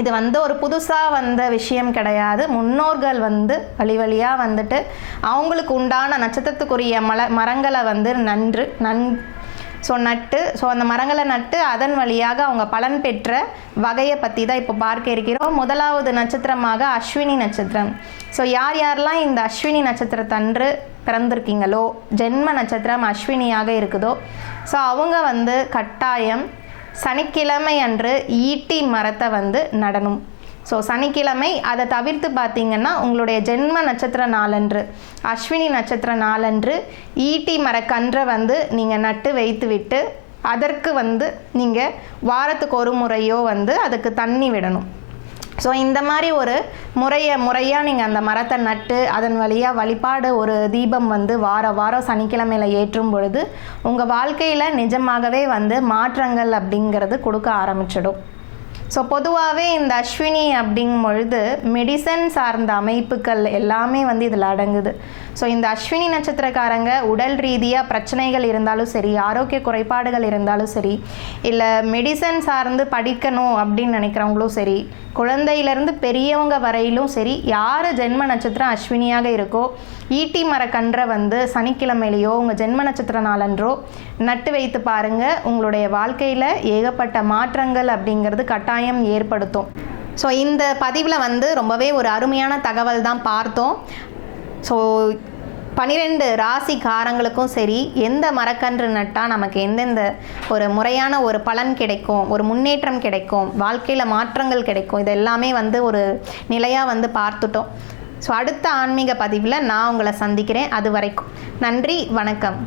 இது வந்து ஒரு புதுசாக வந்த விஷயம் கிடையாது. முன்னோர்கள் வந்து வழி வழியாக வந்துட்டு அவங்களுக்கு உண்டான நட்சத்திரத்துக்குரிய மல மரங்களை வந்து நன்று நன் ஸோ நட்டு ஸோ அந்த மரங்களை நட்டு அதன் வழியாக அவங்க பலன் பெற்ற வகையை பற்றி தான் இப்போ பார்க்க இருக்கிறோம். முதலாவது நட்சத்திரமாக அஸ்வினி நட்சத்திரம். ஸோ யார் யாரெல்லாம் இந்த அஸ்வினி நட்சத்திரத்தன்று பிறந்திருக்கீங்களோ ஜென்ம நட்சத்திரம் அஸ்வினியாக இருக்குதோ ஸோ அவங்க வந்து கட்டாயம் சனிக்கிழமை அன்று ஈட்டி மரத்தை வந்து நடணும். ஸோ சனிக்கிழமை அதை தவிர்த்து பார்த்தீங்கன்னா உங்களுடைய ஜென்ம நட்சத்திர நாளன்று அஸ்வினி நட்சத்திர நாளன்று ஈட்டி மரக்கன்றை வந்து நீங்கள் நட்டு வைத்து விட்டு அதற்கு வந்து நீங்கள் வாரத்துக்கு ஒரு முறையோ வந்து அதுக்கு தண்ணி விடணும். ஸோ இந்த மாதிரி ஒரு முறையை முறையாக நீங்கள் அந்த மரத்தை நட்டு அதன் வழியாக வழிபாடு ஒரு தீபம் வந்து வார வாரம் சனிக்கிழமையில் ஏற்றும் பொழுது உங்கள் வாழ்க்கையில் நிஜமாகவே வந்து மாற்றங்கள் அப்படிங்கிறது கொடுக்க ஆரம்பிச்சிடும். ஸோ பொதுவாகவே இந்த அஸ்வினி அப்படிங்கும் பொழுது மெடிசன் சார்ந்த அமைப்புகள் எல்லாமே வந்து இதில் அடங்குது. ஸோ இந்த அஸ்வினி நட்சத்திரக்காரங்க உடல் ரீதியாக பிரச்சனைகள் இருந்தாலும் சரி ஆரோக்கிய குறைபாடுகள் இருந்தாலும் சரி இல்லை மெடிசன் சார்ந்து படிக்கணும் அப்படின்னு நினைக்கிறவங்களும் சரி குழந்தையிலேருந்து பெரியவங்க வரையிலும் சரி யார் ஜென்ம நட்சத்திரம் அஸ்வினியாக இருக்கோ ஈட்டி மரக்கன்றை வந்து சனிக்கிழமையிலையோ உங்கள் ஜென்ம நட்சத்திர நாளன்றோ நட்டு வைத்து பாருங்கள் உங்களுடைய வாழ்க்கையில் ஏகப்பட்ட மாற்றங்கள் அப்படிங்கிறது கட்டாயம் ஏற்படுத்தும். ஸோ இந்த பதிவில் வந்து ரொம்பவே ஒரு அருமையான தகவல் தான் பார்த்தோம். ஸோ பன்னிரெண்டு ராசிக்காரங்களுக்கும் சரி எந்த மரக்கன்று நட்டால் நமக்கு எந்தெந்த ஒரு முறையான ஒரு பலன் கிடைக்கும் ஒரு முன்னேற்றம் கிடைக்கும் வாழ்க்கையில் மாற்றங்கள் கிடைக்கும் இது எல்லாமே வந்து ஒரு நிலையாக வந்து பார்த்துட்டோம். ஸோ அடுத்த ஆன்மீக பதிவில் நான் உங்களை சந்திக்கிறேன். அது வரைக்கும் நன்றி வணக்கம்.